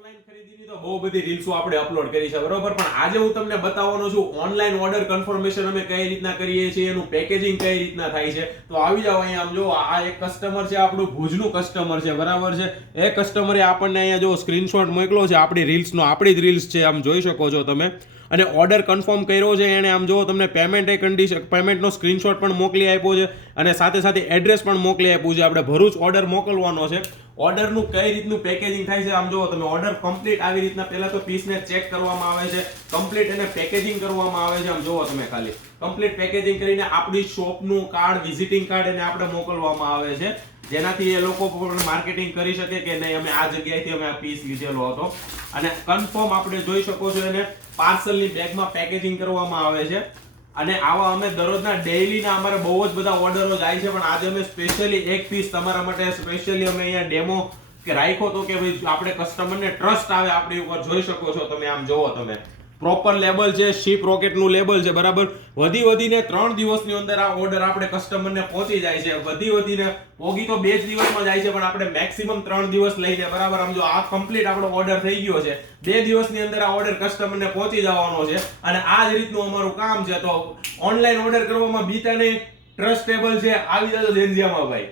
Offline ખરીદીની તો બહુ બધી રીલ્સો આપણે અપલોડ કરી છે બરોબર, પણ આજે હું તમને બતાવવાનો છું ઓનલાઈન ઓર્ડર કન્ફર્મેશન અમે કઈ રીતના કરીએ છીએ, એનું પેકેજિંગ કઈ રીતના થાય છે. તો આવી જાઓ અહીંયા. આમ જો આ એક કસ્ટમર છે, આપણું ભુજનું કસ્ટમર છે બરાબર છે. એ કસ્ટમરે આપણને અહીંયા જો સ્ક્રીનશોટ મોકલો છે આપણી રીલ્સનો, આપણી જ રીલ્સ છે, આમ જોઈ શકો છો તમે. અને ઓર્ડર કન્ફર્મ કર્યો છે એને. આમ જો તમને પેમેન્ટનો સ્ક્રીનશોટ પણ મોકલી આપ્યો છે અને સાથે સાથે એડ્રેસ પણ મોકલી આપ્યું છે. આપણે ભરૂચ ઓર્ડર મોકલવાનો છે. ઓર્ડરનું કઈ રીતનું પેકેજિંગ થાય છે આમ જુઓ તમે. ઓર્ડર કમ્પ્લીટ આવી રીતના પહેલા તો પીસને ચેક કરવામાં આવે છે, કમ્પ્લીટ એને પેકેજિંગ કરવામાં આવે છે. આમ જુઓ તમે ખાલી કમ્પ્લીટ પેકેજિંગ કરીને આપણી શોપનું કાર્ડ, વિઝિટિંગ કાર્ડ એને આપણે મોકલવામાં આવે છે, જેનાથી એ લોકો પણ માર્કેટિંગ કરી શકે કે નહીં અમે આ જગ્યાએથી અમે આ પીસ લીધેલો હતો. અને કન્ફર્મ આપણે જોઈ શકો છો એને પાર્સલની બેગમાં પેકેજિંગ કરવામાં આવે છે. અને આવા અમે દરરોજના ડેઈલીના અમારે બહુ જ બધા ઓર્ડરો જાય છે, પણ આજે અમે સ્પેશિયલી એક પીસ તમારા માટે સ્પેશિયલી અમે અહીંયા ડેમો કે રાખ્યો તો કે ભાઈ આપણે કસ્ટમરને ટ્રસ્ટ આવે આપણી ઉપર. જોઈ શકો છો તમે, આમ જોવો તમે પ્રોપર લેબલ છે, શિપ રોકેટનું લેબલ છે બરાબર. વધીને 3 દિવસની અંદર આ ઓર્ડર આપણે કસ્ટમરને પહોંચી જાય છે. વધીને પોગી તો 2 જ દિવસમાં જાય છે, પણ આપણે મેક્સિમમ 3 દિવસ લઈને બરાબર. આમ જો આ કમ્પ્લીટ આપણો ઓર્ડર થઈ ગયો છે. 2 દિવસની અંદર આ ઓર્ડર કસ્ટમરને પહોંચી જવાનો છે. અને આ જ રીતનું અમારું કામ છે. તો ઓનલાઈન ઓર્ડર કરવામાં બીતા નહીં, ટ્રસ્ટેબલ છે. આવી જજો જેન્ઝિયામાં ભાઈ.